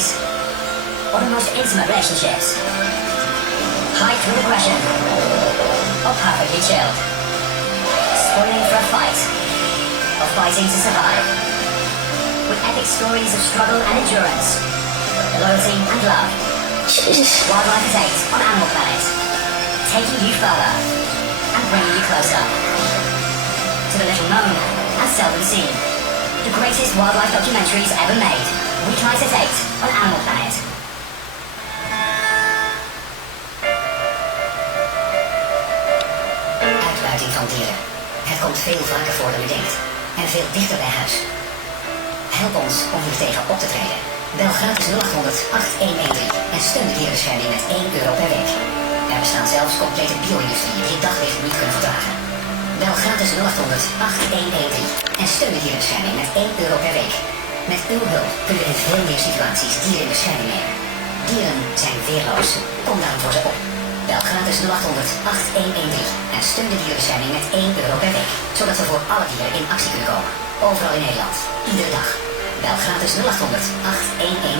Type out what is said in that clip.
intimacies, or the most intimate relationships. High through aggression, or perfectly chilled. Spoiling for a fight, or fighting to survive. With epic stories of struggle and endurance, loyalty and love. Wildlife at 8 on Animal Planet. Taking you further and bringing you closer to the little known and seldom seen. The greatest wildlife documentaries ever made. Weeknights at 8 on Animal Planet. Uitbuiting van dieren. Het komt veel vaker voor dan u denkt. En veel dichter bij huis. Help ons om hier tegen op te treden. Bel gratis 0800 8113 en steun de dierenbescherming met €1 per week. Er bestaan zelfs complete bio-industrieën die het daglicht niet kunnen verdragen. Bel gratis 0800 8113 en steun de dierenbescherming met €1 per week. Met uw hulp kunnen we in veel meer situaties dieren in bescherming nemen. Dieren zijn weerloos. Kom daarom voor ze op. Bel gratis 0800 8113 en steun de dierenbescherming met €1 per week. Zodat we voor alle dieren in actie kunnen komen. Overal in Nederland. Iedere dag. Bel gratis 0800 8113.